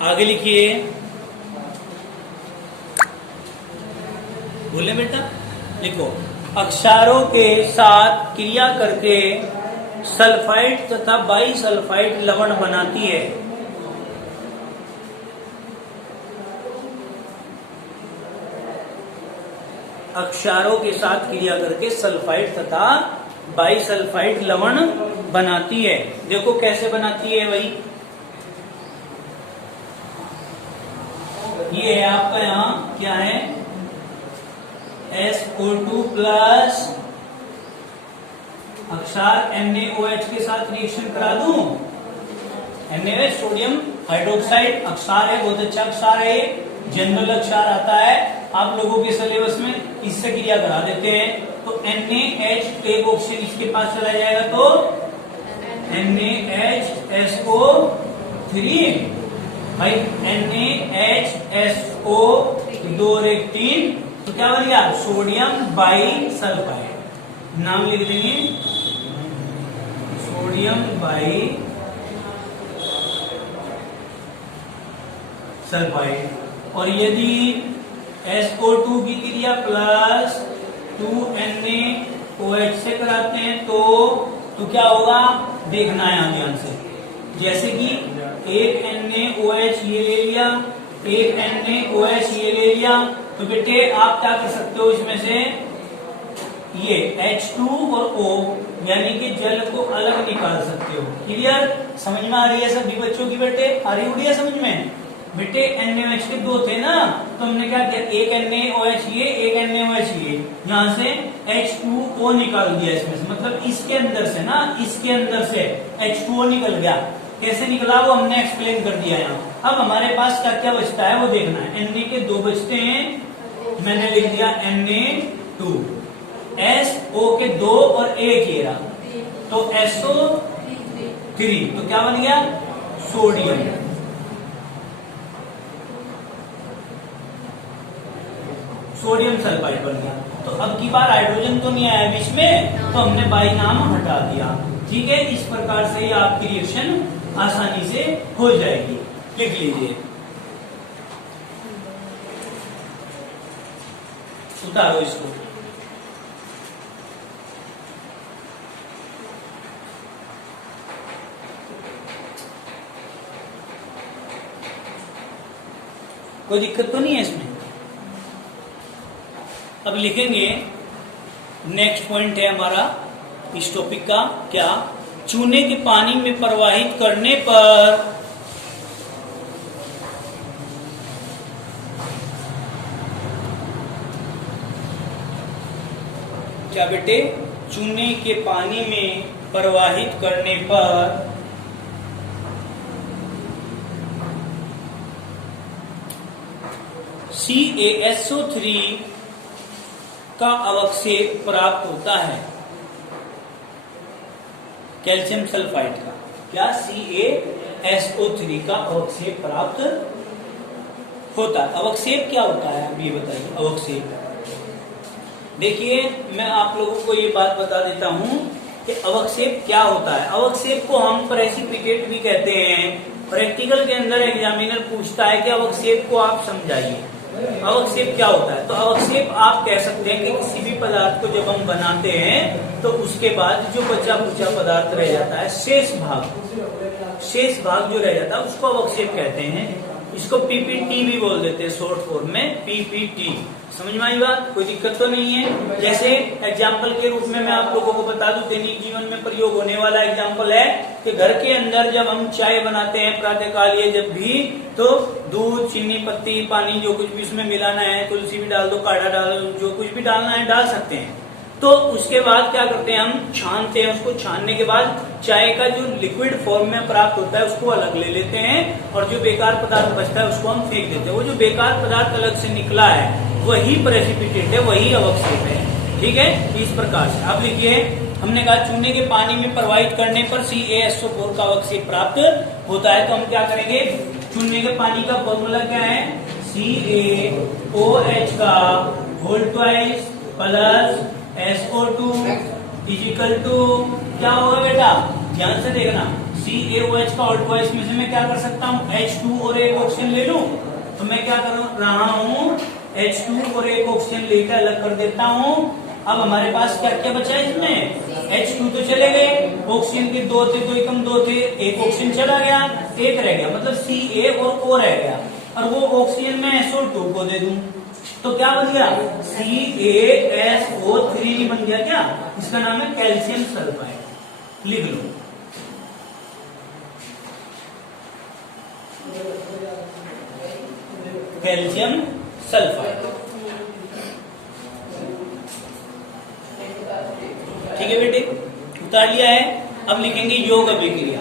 आगे लिखिए, बोले बेटा, लिखो, अक्षारों के साथ क्रिया करके सल्फाइड तथा बाईसल्फाइड लवण बनाती है। अक्षारों के साथ क्रिया करके सल्फाइड तथा बाईसल्फाइड लवण बनाती है। देखो कैसे बनाती है भाई, ये है आपका यहाँ क्या है, SO2 प्लस अक्षार NaOH के साथ रिएक्शन करा दूं। NaOH सोडियम हाइड्रोक्साइड अक्षार है, बहुत अच्छा अक्षार है, ये जनरल अक्षार आता है आप लोगों के सिलेबस में, इससे क्रिया करा देते हैं। तो NaH एक ऑक्सीजन इसके पास चला जाएगा तो NaHSO3 भाई, NaHSO 2 और 1 3, तो क्या बन गया, सोडियम बाईसल्फाइड। नाम लिख देंगे, सोडियम बाईसल्फाइड। और यदि SO2 की क्रिया प्लस 2NaOH से कराते हैं तो क्या होगा, देखना है यहाँ ध्यान से। जैसे कि एक NaOH ये ले लिया, एक NaOH ये ले लिया, तो बेटे आप क्या कर सकते हो, इसमें से ये H2 और O यानी कि जल को अलग निकाल सकते हो। क्लियर, समझ में आ रही है सभी बच्चों की बेटे, आ रही उड़ी है समझ में बेटे। NaOH के दो थे ना, तो हमने क्या किया, एक NaOH ये, एक NaOH ये, यहाँ से H2O निकाल दिया इसमें से, मतलब इसके अंदर से ना, इसके अंदर से H2O निकल गया। कैसे निकला वो हमने एक्सप्लेन कर दिया यहाँ। अब हमारे पास क्या क्या बचता है वो देखना है। Na के दो बचते हैं, मैंने लिख दिया Na2, SO के दो और एक ये रहा, तो SO3, तो क्या बन गया, सोडियम। सोडियम सल्फाइड बन गया। तो अब की बार हाइड्रोजन तो नहीं आया बीच में, तो हमने बाई नाम हटा दिया। ठीक है, इस प्रकार से ही आपकी रिएक्शन आसानी से हो जाएगी। लिख लीजिए, उतारो इसको। कोई दिक्कत तो नहीं है इसमें। अब लिखेंगे, नेक्स्ट पॉइंट है हमारा इस टॉपिक का, क्या, चूने के पानी में प्रवाहित करने पर क्या बेटे, चूने के पानी में प्रवाहित करने पर CaSO3 का अवक्षेप प्राप्त होता है, कैल्शियम सल्फाइड का। क्या, CaSO3 का अवक्षेप प्राप्त होता है। अवक्षेप क्या होता है, अब ये बताइए। अवक्षेप, देखिए मैं आप लोगों को ये बात बता देता हूं कि अवक्षेप क्या होता है। अवक्षेप को हम प्रेसिपिटेट भी कहते हैं। प्रैक्टिकल के अंदर एग्जामिनर पूछता है कि अवक्षेप को आप समझाइए, अवक्षेप क्या होता है। तो अवक्षेप आप कह सकते हैं कि किसी भी पदार्थ को जब हम बनाते हैं तो उसके बाद जो बचा कुचा पदार्थ रह जाता है, शेष भाग जो रह जाता है उसको अवक्षेप कहते हैं। इसको PPT भी बोल देते हैं शॉर्ट फॉर्म में, PPT। समझ में आई बात, कोई दिक्कत तो नहीं है। जैसे एग्जाम्पल के रूप में मैं आप लोगों को बता दूं, दैनिक जीवन में प्रयोग होने वाला एग्जाम्पल है कि घर के अंदर जब हम चाय बनाते हैं प्रातःकाल या जब भी, तो दूध, चीनी, पत्ती, पानी, जो कुछ भी उसमें मिलाना है, तुलसी भी डाल दो, काढ़ा डाल दो, जो कुछ भी डालना है डाल सकते हैं। तो उसके बाद क्या करते हैं, हम छानते हैं। उसको छानने के बाद चाय का जो लिक्विड फॉर्म में प्राप्त होता है उसको अलग ले लेते हैं, और जो बेकार पदार्थ बचता है उसको हम फेंक देते हैं। वो जो बेकार पदार्थ अलग से निकला है वही प्रेसिपिटेट है, वही अवक्षेप है। ठीक है, इस प्रकार से आप लिखिए। हमने कहा चूने के पानी में प्रवाहित करने पर CaSO4 का अवक्षेप प्राप्त होता है। तो हम क्या करेंगे, चूने के पानी का फॉर्मूला क्या है, CaOH का whole twice plus SO2 is equal to क्या होगा बेटा, ध्यान से देखना, CaOH का ऑल्ट वॉइस में से मैं क्या कर सकता हूँ, H2 और एक ऑक्सीजन ले लूं, तो मैं क्या कर रहा हूँ, H2 और एक ऑक्सीजन लेकर अलग कर देता हूँ। अब हमारे पास क्या क्या बचा है इसमें, H2 तो चले गए, ऑक्सीजन के 2 थे, 2 एकम 2 थे, एक ऑक्सीजन चला गया, एक रह गया, मतलब Ca और O रह गया, और वो ऑक्सीजन में SO2 को दे दूं तो क्या बन गया, CaSO3 बन गया। क्या, इसका नाम है कैल्शियम सल्फाइड, लिख लो। कैल्शियम सल्फाइड, ठीक है बेटे, उतार लिया है। अब लिखेंगे योग अभिक्रिया,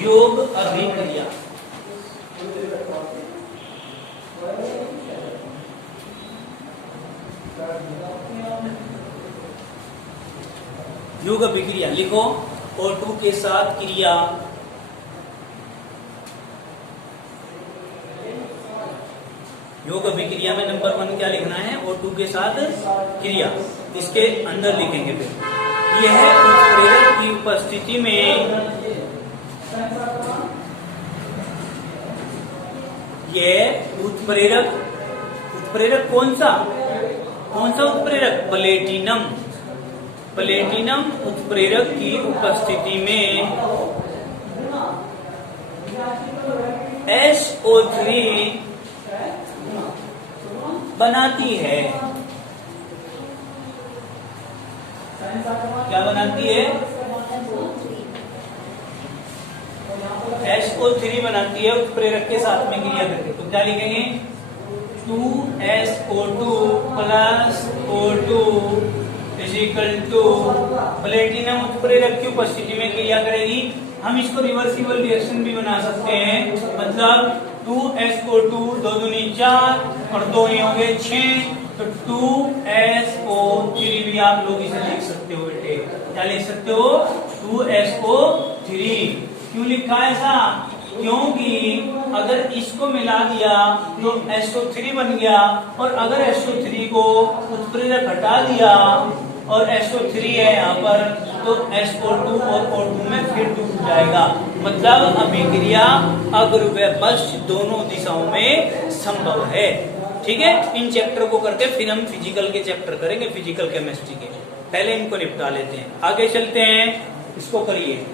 योग अभिक्रिया। योग अभिक्रिया लिखो, O2 के साथ क्रिया, योग अभिक्रिया में नंबर 1 क्या लिखना है, O2 के साथ क्रिया। इसके अंदर लिखेंगे फिर, यह उत्प्रेरक की उपस्थिति में, यह उत्प्रेरक, उत्प्रेरक कौन सा उत्प्रेरक, प्लेटिनम, प्लेटिनम उत्प्रेरक की उपस्थिति में SO3 बनाती है। क्या बनाती है, SO3 बनाती है उत्प्रेरक के साथ में क्रिया करके। तो क्या लिखेंगे, 2SO2 plus O2 is equal to, platinum उत्प्रेरक की उपस्थिति में क्रिया करेगी। हम इसको रिवर्सिबल रिएक्शन भी बना सकते हैं, मतलब 2SO2 2 दूनी 4 और 2 ही हो गए 6, तो 2SO3 भी आप लोग इसे लिख सकते हो बेटे। क्या लिख सकते हो, 2SO3। क्यों लिखा ऐसा, क्योंकि अगर इसको मिला दिया तो SO3 बन गया, और अगर SO3 को उत्प्रेरक हटा दिया और SO3 है यहाँ पर, तो SO2 और O2 में फिर टूट जाएगा। मतलब अभिक्रिया अग्र व पश्च दोनों दिशाओं में संभव है। ठीक है, इन चैप्टर को करके फिर हम फिजिकल के चैप्टर करेंगे, फिजिकल केमिस्ट्री के। पहले इनको निपटा लेते हैं, आगे चलते हैं। इसको करिए,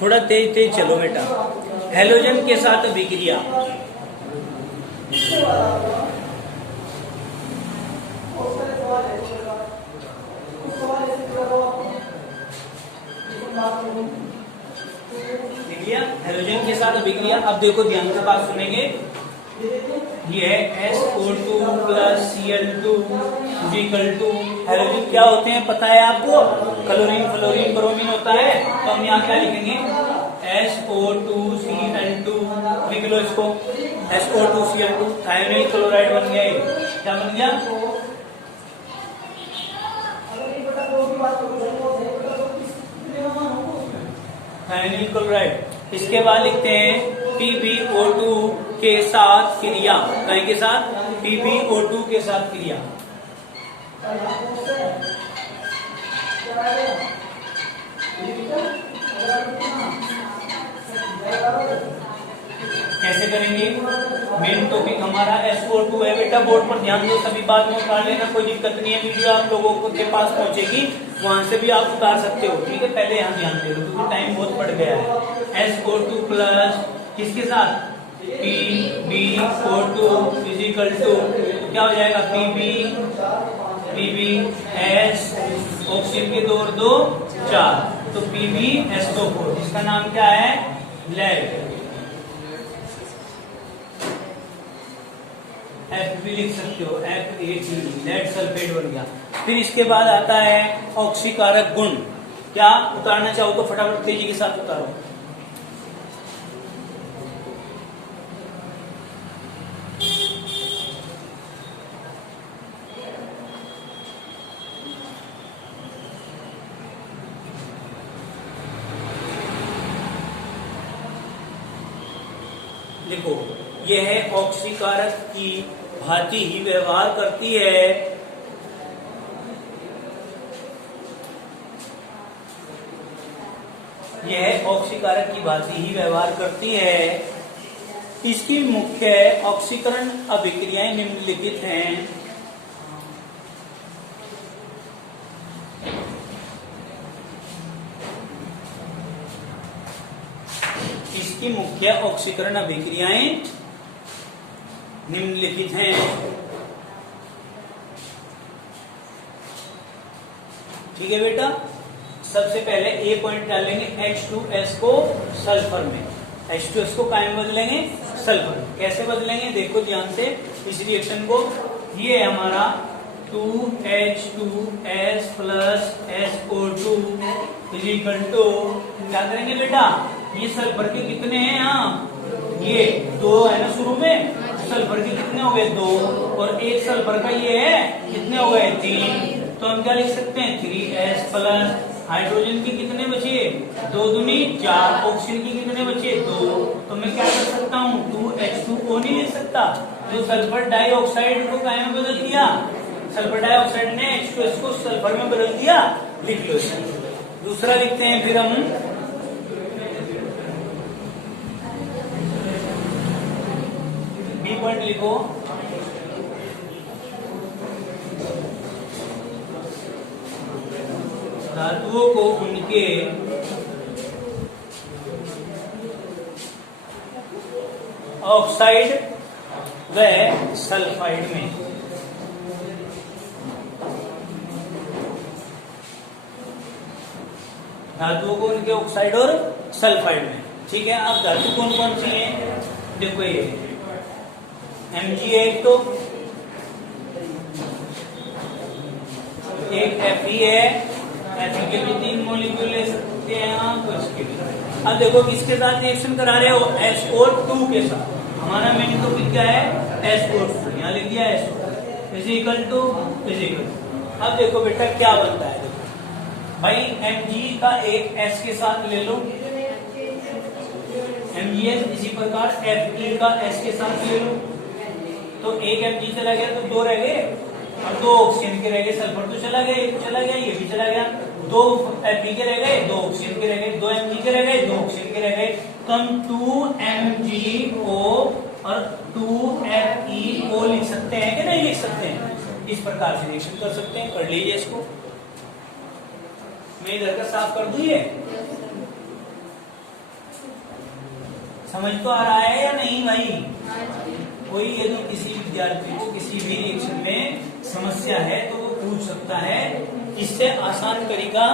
थोड़ा तेज तेज चलो बेटा। हेलोजन के साथ अभिक्रिया, हेलोजन के साथ अभिक्रिया। अब देखो ध्यान से बात सुनेंगे, ये है SO2 plus Cl2 equal to, halogen क्या होते हैं पता है आपको, क्लोरीन फ्लोरीन ब्रोमीन होता है। तो हम यहाँ क्या लिखेंगे, SO2Cl2, लिख लो इसको, SO2Cl2 थायोनाइल क्लोराइड बन गया। क्या बन गया, थायोनाइल क्लोराइड। इसके बाद लिखते हैं PbO2 के साथ क्रिया, कहीं के साथ, PbO2 के साथ क्रिया। कैसे करेंगे, मेन टॉपिक हमारा SO2 है बेटा, बोर्ड पर ध्यान दो, सभी बात में उतार लेना, कोई दिक्कत नहीं है। वीडियो आप लोगों के पास पहुंचेगी, वहां से भी आप उतार सकते हो। ठीक है, पहले यहाँ ध्यान दे दो क्योंकि टाइम बहुत बढ़ गया है। SO2 प्लस किसके साथ, PbO2 इजिकल टू, क्या हो जाएगा, PbS, ऑक्सीजन के 2 और 2 4, तो PbSO4, जिसका नाम क्या है, लेड। F भी लिख सकते हो, FAT, लेड सल्फेट बन गया। फिर इसके बाद आता है ऑक्सीकारक गुण। क्या उतारना चाहो तो फटाफट तेजी के साथ उतारो। लिखो, यह ऑक्सीकारक की भांति ही व्यवहार करती है यह ऑक्सीकारक की भांति ही व्यवहार करती है। इसकी मुख्य ऑक्सीकरण अभिक्रियाएं निम्नलिखित हैं। इसकी मुख्य ऑक्सीकरण अभिक्रियाएं निम्नलिखित हैं। ठीक है बेटा, सबसे पहले ए पॉइंट डालेंगे H2S को सल्फर में, H2S को काय में बदलेंगे, सल्फर। कैसे बदलेंगे देखो ध्यान से इस रिएक्शन को। ये है हमारा 2H2S plus SO2 is equal to, क्या करेंगे बेटा, ये सल्फर के कितने हैं यहाँ, ये 2 है ना शुरू में, सल्फर के कितने हो गए 2, और एक सल्फर का ये है कितने हो गए 3, तो हम क्या लिख सकते हैं 3S प्लस हाइड्रोजन के कितने बचे 2 दूनी 4, ऑक्सीजन के कितने बचे 2, तो मैं क्या कर सकता हूँ 2H2O नहीं लिख सकता, तो सल्फर डाइऑक्साइड को काय में बदल दिया, सल्फर डाइऑक्साइड ने H2S को सल्फर में बदल दिया, लिख लो। दूसरा लिखते हैं फिर हम, बी पॉइंट लिखो, धातुओं को उनके ऑक्साइड व सल्फाइड में धातुओं को उनके ऑक्साइड और सल्फाइड में। ठीक है, अब धातु कौन कौन सी हैं, देखो ये Mg एक, तो एक Fe है, Fe के भी 3 मॉलिक्यूल ले सकते हैं आप, तो इसके भी। अब देखो किसके साथ रिएक्शन करा रहे हो, SO2 के साथ। हमारा मेन टॉपिक क्या है, SO2, यहाँ लिख दिया SO2 इज इक्वल टू। अब देखो बेटा क्या बनता है, देखो भाई Mg का एक S के साथ ले लो, MgS, इसी प्रकार Fe का S के साथ ले लो, तो एक Mg चला गया तो 2 रह गए, और 2 ऑक्सीजन के रह गए, सल्फर तो चला गया, ये चला गया, ये भी चला गया, 2 Fe के रह गए, 2 ऑक्सीजन के रह गए, 2 Mg के रह गए, 2 ऑक्सीजन के रह गए, तो हम 2MgO और 2FeO लिख सकते हैं कि नहीं लिख सकते हैं, इस प्रकार से रिएक्शन कर सकते हैं। कर लीजिए इसको, मैं इधर का साफ कर दूं, ये समझ तो आ रहा है या नहीं भाई? कोई यदि किसी विद्यार्थी को किसी भी रिएक्शन में समस्या है तो वो पूछ सकता है, इससे आसान तरीका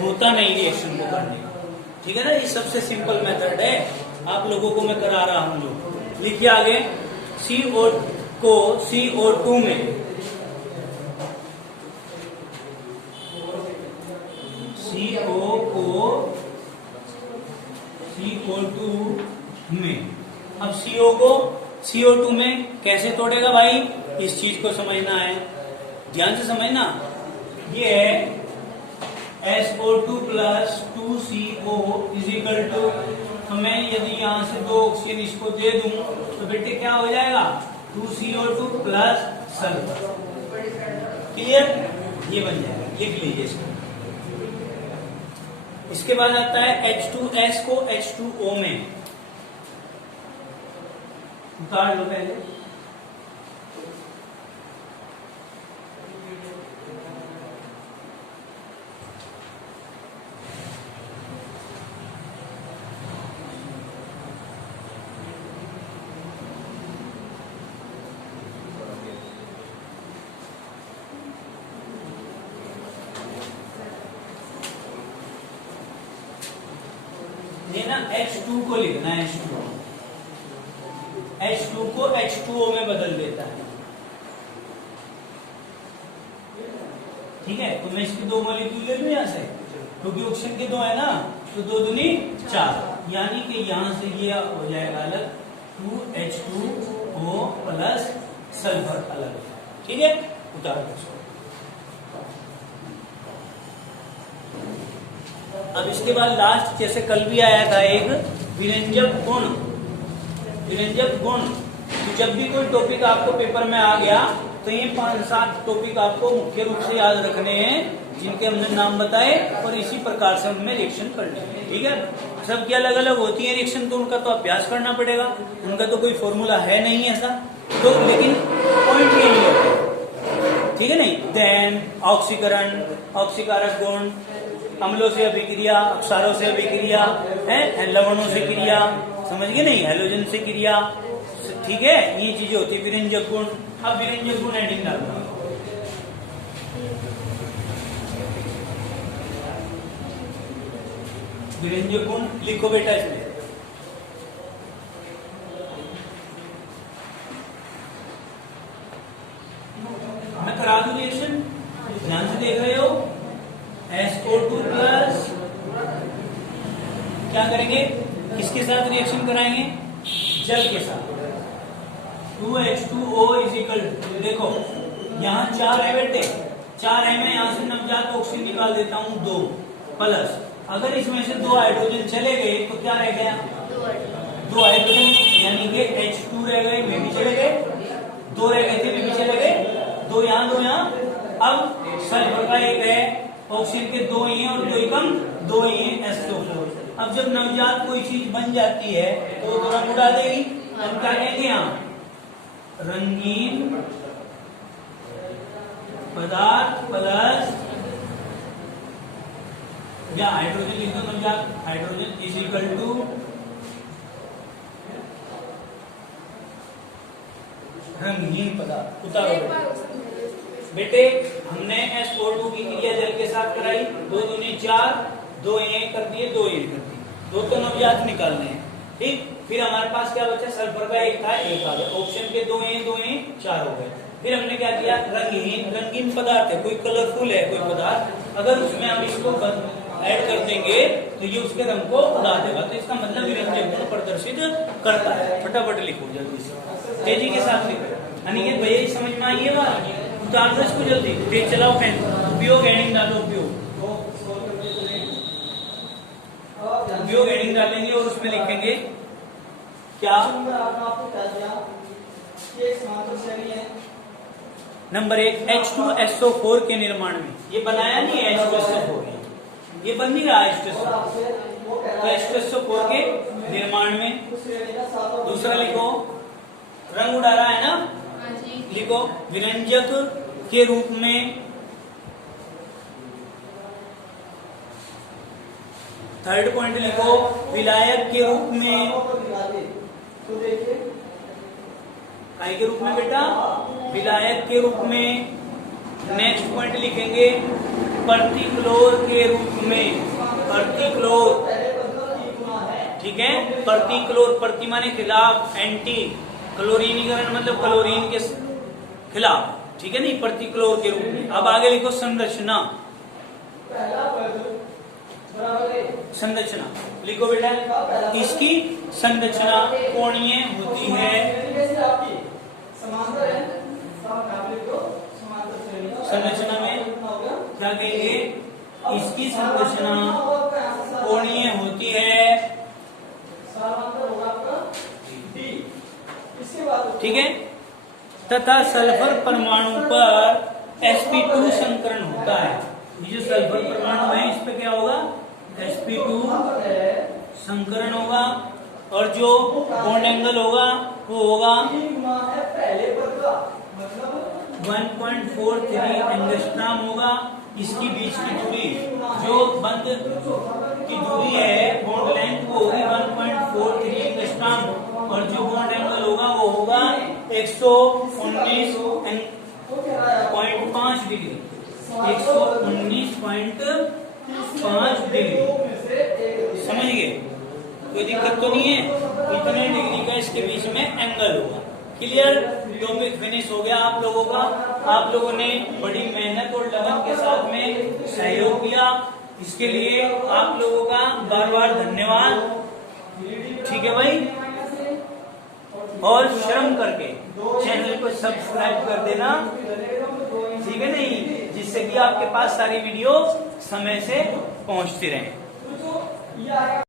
होता नहीं रिएक्शन को करने का। ठीक है ना, ये सबसे सिंपल मेथड है, आप लोगों को मैं करा रहा हूं। जो लिखिए आगे, CO को CO2 में, CO को CO2 में, अब CO को CO2 में कैसे तोड़ेगा भाई, इस चीज को समझना है, ध्यान से समझना। ये है SO2 plus 2CO is equal to, मैं यदि यहां से 2 ऑक्सीजन इसको दे दूं तो बेटे क्या हो जाएगा 2CO2 प्लस सल्फर। क्लियर, ये बन जाएगा, लिख लीजिए इसको। इसके बाद आता है H2S को H2O में, उतार लो पहले, ये ना H2 को लिखना है, H2 को H2O में बदल देता है। ठीक है, तो मैं इसके 2 मॉलिक्यूल ले लूं यहां से, क्योंकि ऑक्सीजन के 2 है ना, तो 2 दूनी 4, यानी कि यहां से ये हो जाएगा अलग, 2H2O प्लस सल्फर अलग। ठीक है, उतार दो इसको। अब इसके बाद लास्ट, जैसे कल भी आया था एक विरंजक गुण, विरंजक गुण, तो जब भी कोई टॉपिक आपको पेपर में आ गया तो ये 5-7 टॉपिक आपको मुख्य रूप से याद रखने हैं, जिनके हमने नाम बताए और इसी प्रकार से उनमें रिएक्शन करनी है। ठीक है, सबकी अलग अलग होती है रिएक्शन, तो उनका तो अभ्यास करना पड़ेगा, उनका तो कोई फॉर्मूला है नहीं ऐसा, तो लेकिन पॉइंट ये नहीं होता। ठीक है नहीं, देन ऑक्सीकरण, ऑक्सीकारक गुण, अम्लों से अभिक्रिया, क्षारों से अभिक्रिया है, लवणों से क्रिया, समझ गए नहीं, हैलोजन से क्रिया। ठीक है, ये चीजें होती है। विरंजक गुण, अब विरंजक गुण हेडिंग डालना, विरंजक गुण लिखो बेटा इसमें। मैं करा दूं रिएक्शन, ध्यान से देख रहे हो। SO2 प्लस क्या करेंगे, किसके साथ रिएक्शन कराएंगे, जल के साथ। 2H2O इज इक्वल, देखो यहाँ 4 है बेटे, 4 है, मैं यहाँ से नवजात ऑक्सीजन निकाल देता हूँ 2 प्लस, अगर इसमें से 2 हाइड्रोजन चले गए तो क्या रह गया, 2 हाइड्रोजन, यानी कि H2 रह गए, वे भी चले गए, 2 रह गए थे, वे भी चले गए, 2 यहाँ 2 यहाँ। अब सल्फर का एक है, ऑक्सीजन के 2 ही हैं और 2 कम 2 ही हैं, SO4। अब जब नवजात कोई चीज बन जाती है तो रंग उड़ा देगी, हम क्या कहेंगे यहाँ, रंगीन पदार्थ प्लस, या हाइड्रोजन लिख दो नवजात, हाइड्रोजन इज इक्वल टू रंगहीन पदार्थ। उतारो बेटे, हमने SO2 की क्रिया जल के साथ कराई, 2 दूनी 4, 2 ये कर दिए, 2 ये कर दिए, 2 तो नवजात निकालने हैं। ठीक, फिर हमारे पास क्या बचा, सल्फर का एक था, एक आ गया, ऑप्शन के 2 ये 4 हो गए। फिर हमने क्या किया, रंगहीन, रंगीन पदार्थ है, कोई कलरफुल है कोई पदार्थ, अगर उसमें हम इसको ऐड कर देंगे तो ये उसके रंग को उड़ा देगा, तो इसका मतलब विरंजक गुण प्रदर्शित करता है। फटाफट लिखो जल्दी से, तेजी के साथ लिखो, यानी भैया ये समझ में आई है बात, उतार दो इसको जल्दी, तेज चलाओ पेन, उपयोग हेडिंग डालो, उपयोग हेडिंग डालेंगे और उसमें लिखेंगे क्या, नंबर 1 H2SO4 के निर्माण में, ये बनाया नहीं है H2SO4, ये बन नहीं रहा H2SO4, तो H2SO4 के निर्माण में। दूसरा लिखो, रंग उड़ा रहा है ना, लिखो विरंजक के रूप में। थर्ड पॉइंट लिखो, विलायक के रूप में, काय के रूप में बेटा, विलायक के रूप में। नेक्स्ट पॉइंट लिखेंगे, प्रतिक्लोर के रूप में, प्रतिक्लोर, ठीक है, प्रतिक्लोर, प्रति माने खिलाफ, एंटी, क्लोरीनीकरण मतलब क्लोरीन के खिलाफ, ठीक है नहीं, प्रतिक्लोर के रूप में। अब आगे लिखो संरचना, संरचना लिखो बेटा, इसकी संरचना कोणीय होती है। संरचना में क्या कहेंगे, इसकी संरचना कोणीय होती है, ठीक है, तथा सल्फर परमाणु पर sp2 संकरण होता है। ये जो सल्फर परमाणु है इस पे क्या होगा, sp2 संकरण होगा, और जो बॉन्ड एंगल होगा वो होगा 1.43 एंगस्ट्रॉम होगा। इसकी बीच की दूरी, जो बंद की दूरी है, बॉन्ड लेंथ, वो होगी 1.43 एंगस्ट्रॉम, और जो बॉन्ड एंगल होगा वो होगा 119.5 डिग्री, 119.5 डिग्री, समझ गए, कोई दिक्कत तो नहीं है। इतने डिग्री का इसके बीच में एंगल होगा। क्लियर, टॉपिक फिनिश हो गया आप लोगों का। आप लोगों ने बड़ी मेहनत और लगन के साथ में सहयोग किया, इसके लिए आप लोगों का बार बार धन्यवाद। ठीक है भाई, और श्रम करके चैनल को सब्सक्राइब कर देना, ठीक है नहीं, जिससे कि आपके पास सारी वीडियो समय से पहुंचती रहे।